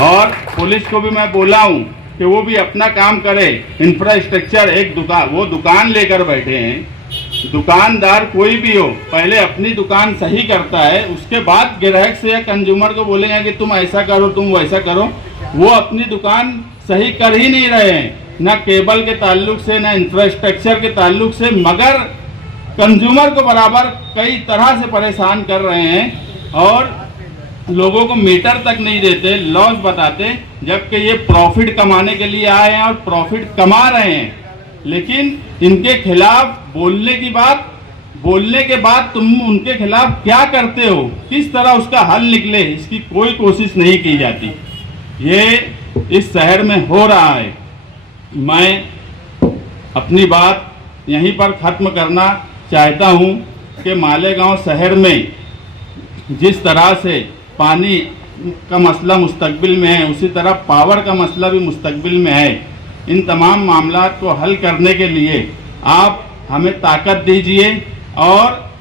और पुलिस को भी मैं बोला हूँ कि वो भी अपना काम करे। इंफ्रास्ट्रक्चर एक दुकान, वो दुकान लेकर बैठे हैं। दुकानदार कोई भी हो, पहले अपनी दुकान सही करता है, उसके बाद ग्राहक से या कंज्यूमर को बोलेंगे कि तुम ऐसा करो, तुम वैसा करो। वो अपनी दुकान सही कर ही नहीं रहे हैं, ना केबल के ताल्लुक से, ना इंफ्रास्ट्रक्चर के ताल्लुक से, मगर कंज्यूमर को बराबर कई तरह से परेशान कर रहे हैं और लोगों को मीटर तक नहीं देते, लॉस बताते, जबकि ये प्रॉफिट कमाने के लिए आए हैं और प्रॉफिट कमा रहे हैं। लेकिन इनके खिलाफ बोलने के बाद तुम उनके खिलाफ क्या करते हो, किस तरह उसका हल निकले, इसकी कोई कोशिश नहीं की जाती। ये इस शहर में हो रहा है। मैं अपनी बात यहीं पर ख़त्म करना चाहता हूँ कि मालेगांव शहर में जिस तरह से पानी का मसला मुस्तकबिल में है, उसी तरह पावर का मसला भी मुस्तकबिल में है। इन तमाम मामलात को हल करने के लिए आप हमें ताकत दीजिए और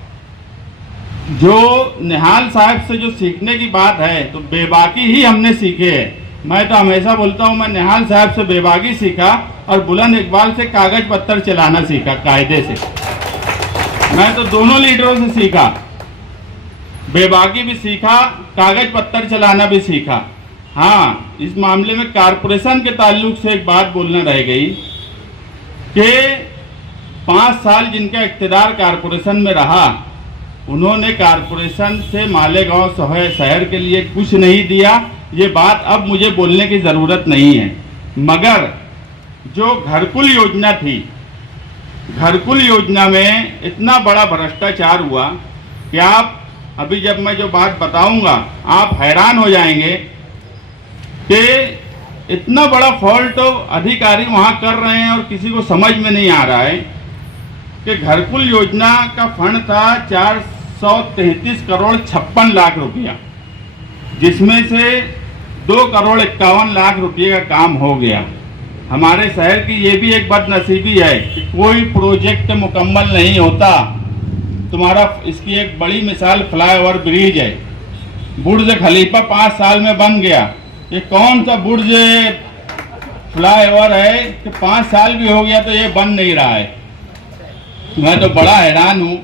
जो निहाल साहब से जो सीखने की बात है, तो बेबाकी ही हमने सीखे है। मैं तो हमेशा बोलता हूँ, मैं निहाल साहब से बेबाकी सीखा और बुलंद इकबाल से कागज पत्थर चलाना सीखा कायदे से। मैं तो दोनों लीडरों से सीखा, बेबाकी भी सीखा, कागज पत्थर चलाना भी सीखा। हाँ, इस मामले में कारपोरेशन के ताल्लुक से एक बात बोलना रह गई कि 5 साल जिनका इख्तियार कारपोरेशन में रहा, उन्होंने कारपोरेशन से मालेगांव शहर के लिए कुछ नहीं दिया। ये बात अब मुझे बोलने की ज़रूरत नहीं है, मगर जो घरकुल योजना थी, घरकुल योजना में इतना बड़ा भ्रष्टाचार हुआ कि आप अभी जब मैं जो बात बताऊंगा आप हैरान हो जाएंगे कि इतना बड़ा फॉल्ट अधिकारी वहां कर रहे हैं और किसी को समझ में नहीं आ रहा है कि घरकुल योजना का फंड था 433 करोड़ 56 लाख रुपया, जिसमें से 2 करोड़ 51 लाख रुपये का काम हो गया। हमारे शहर की ये भी एक बदनसीबी है कि कोई प्रोजेक्ट मुकम्मल नहीं होता। तुम्हारा इसकी एक बड़ी मिसाल फ्लाईओवर ब्रिज है। बुर्ज खलीफा 5 साल में बन गया। ये कौन सा बुर्ज फ्लाईओवर है कि 5 साल भी हो गया तो ये बन नहीं रहा है। मैं तो बड़ा हैरान हूँ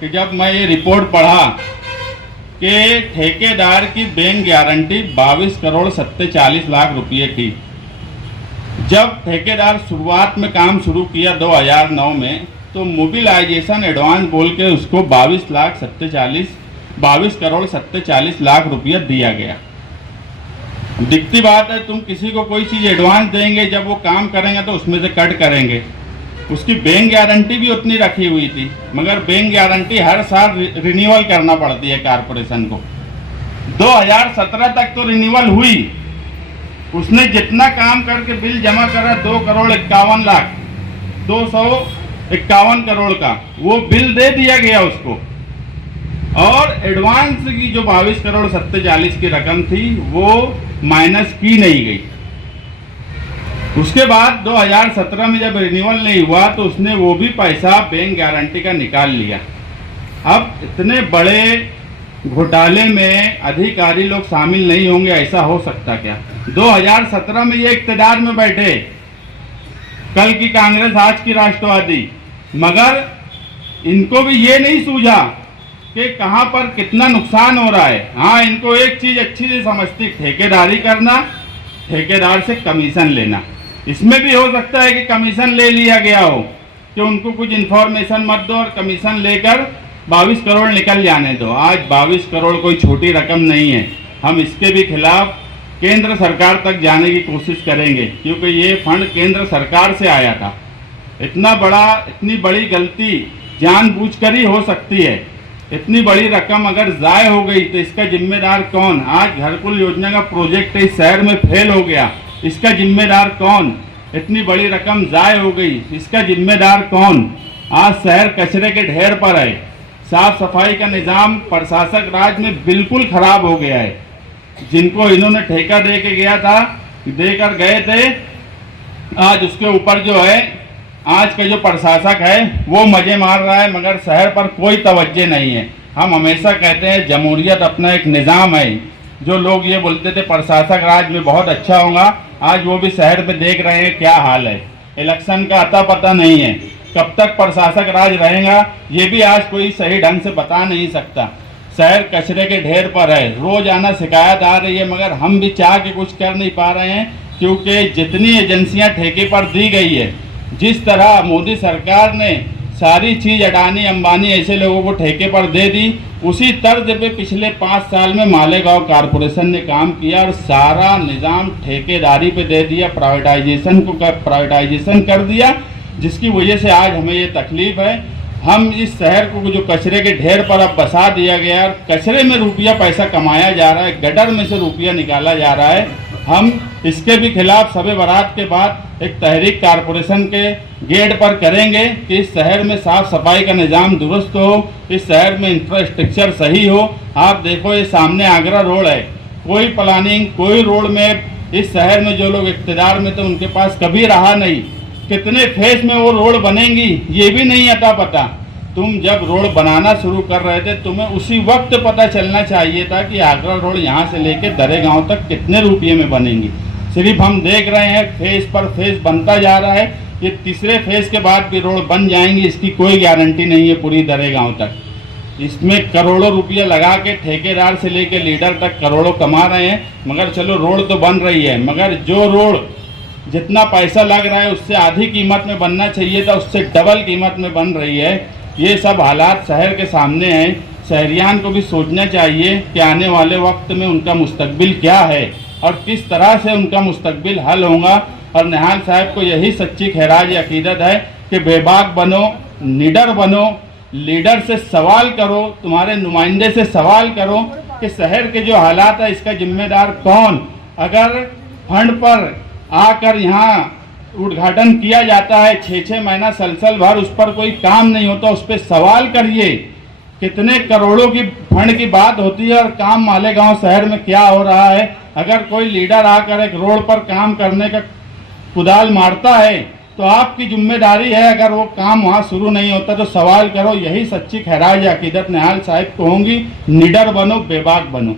कि जब मैं ये रिपोर्ट पढ़ा कि ठेकेदार की बैंक गारंटी 22 करोड़ 47 लाख रुपये थी। जब ठेकेदार शुरुआत में काम शुरू किया 2009 में, तो मोबिलाइजेशन एडवांस बोल के उसको 22 करोड़ 47 लाख रुपया दिया गया। दिखती बात है, तुम किसी को कोई चीज़ एडवांस देंगे, जब वो काम करेंगे तो उसमें से कट करेंगे। उसकी बैंक गारंटी भी उतनी रखी हुई थी, मगर बैंक गारंटी हर साल रिन्यूअल करना पड़ती है कारपोरेशन को। 2017 तक तो रिन्यूअल हुई। उसने जितना काम करके बिल जमा करा 2 करोड़ 51 लाख 251 करोड़ का, वो बिल दे दिया गया उसको, और एडवांस की जो 22 करोड़ 47 की रकम थी वो माइनस की नहीं गई। उसके बाद 2017 में जब रिन्यूअल नहीं हुआ तो उसने वो भी पैसा बैंक गारंटी का निकाल लिया। अब इतने बड़े घोटाले में अधिकारी लोग शामिल नहीं होंगे, ऐसा हो सकता क्या? 2017 में ये इख्तियार में बैठे, कल की कांग्रेस आज की राष्ट्रवादी, मगर इनको भी ये नहीं सूझा कि कहां पर कितना नुकसान हो रहा है। हाँ, इनको एक चीज अच्छी से समझती, ठेकेदारी करना, ठेकेदार से कमीशन लेना। इसमें भी हो सकता है कि कमीशन ले लिया गया हो कि उनको कुछ इन्फॉर्मेशन मत दो और कमीशन लेकर 22 करोड़ निकल जाने दो। आज 22 करोड़ कोई छोटी रकम नहीं है। हम इसके भी खिलाफ केंद्र सरकार तक जाने की कोशिश करेंगे, क्योंकि ये फंड केंद्र सरकार से आया था। इतनी बड़ी गलती जानबूझकर ही हो सकती है। इतनी बड़ी रकम अगर ज़ाय हो गई तो इसका जिम्मेदार कौन? आज घरकुल योजना का प्रोजेक्ट इस शहर में फेल हो गया, इसका जिम्मेदार कौन? इतनी बड़ी रकम ज़ाय हो गई, इसका जिम्मेदार कौन? आज शहर कचरे के ढेर पर है। साफ सफाई का निज़ाम प्रशासक राज में बिल्कुल खराब हो गया है। जिनको इन्होंने ठेका दे के देकर गए थे, आज उसके ऊपर जो है आज का जो प्रशासक है वो मजे मार रहा है, मगर शहर पर कोई तवज्जो नहीं है। हम हमेशा कहते हैं जमहूरियत अपना एक निज़ाम है, जो लोग ये बोलते थे प्रशासक राज में बहुत अच्छा होगा, आज वो भी शहर में देख रहे हैं क्या हाल है। इलेक्शन का अता पता नहीं है, कब तक प्रशासक राज रहेगा ये भी आज कोई सही ढंग से बता नहीं सकता। शहर कचरे के ढेर पर है, रोज आना शिकायत आ रही है, मगर हम भी चाह के कुछ कर नहीं पा रहे हैं, क्योंकि जितनी एजेंसियां ठेके पर दी गई है, जिस तरह मोदी सरकार ने सारी चीज़ अडानी अंबानी ऐसे लोगों को ठेके पर दे दी, उसी तर्ज पे पिछले 5 साल में मालेगांव कॉरपोरेशन ने काम किया और सारा निज़ाम ठेकेदारी पे दे दिया, प्राइवेटाइजेशन कर दिया, जिसकी वजह से आज हमें ये तकलीफ है। हम इस शहर को जो कचरे के ढेर पर अब बसा दिया गया है, कचरे में रुपया पैसा कमाया जा रहा है, गटर में से रुपया निकाला जा रहा है, हम इसके भी खिलाफ शब बारात के बाद एक तहरीक कॉरपोरेशन के गेट पर करेंगे कि इस शहर में साफ सफाई का निज़ाम दुरुस्त हो, इस शहर में इंफ्रास्ट्रक्चर सही हो। आप देखो ये सामने आगरा रोड है, कोई प्लानिंग, कोई रोड में इस शहर में जो लोग इक़्तिदार में थे उनके पास कभी रहा नहीं। कितने फेस में वो रोड बनेंगी ये भी नहीं अता पता। तुम जब रोड बनाना शुरू कर रहे थे तुम्हें उसी वक्त पता चलना चाहिए था कि आगरा रोड यहाँ से लेके दरेगांव तक कितने रुपये में बनेंगी। सिर्फ हम देख रहे हैं फेस पर फेस बनता जा रहा है, ये तीसरे फेस के बाद भी रोड बन जाएंगी, इसकी कोई गारंटी नहीं है पूरी दरेगांव तक। इसमें करोड़ों रुपये लगा के ठेकेदार से लेके लीडर तक करोड़ों कमा रहे हैं, मगर चलो रोड तो बन रही है, मगर जो रोड जितना पैसा लग रहा है उससे आधी कीमत में बनना चाहिए था, उससे डबल कीमत में बन रही है। ये सब हालात शहर के सामने हैं। शहरियान को भी सोचना चाहिए कि आने वाले वक्त में उनका मुस्तकबिल क्या है और किस तरह से उनका मुस्तकबिल हल होगा। और निहाल साहब को यही सच्ची खैराज अकीदत है कि बेबाक बनो, निडर बनो, लीडर से सवाल करो, तुम्हारे नुमाइंदे से सवाल करो कि शहर के जो हालात है इसका जिम्मेदार कौन। अगर फंड पर आकर यहाँ उद्घाटन किया जाता है 6-6 महीना सलसल भर उस पर कोई काम नहीं होता, उस पर सवाल करिए। कितने करोड़ों की फंड की बात होती है और काम मालेगांव शहर में क्या हो रहा है। अगर कोई लीडर आकर एक रोड पर काम करने का कुदाल मारता है तो आपकी जिम्मेदारी है, अगर वो काम वहाँ शुरू नहीं होता तो सवाल करो। यही सच्ची खैराज अकीदत निहाल साहब को होंगी। निडर बनो, बेबाक बनो।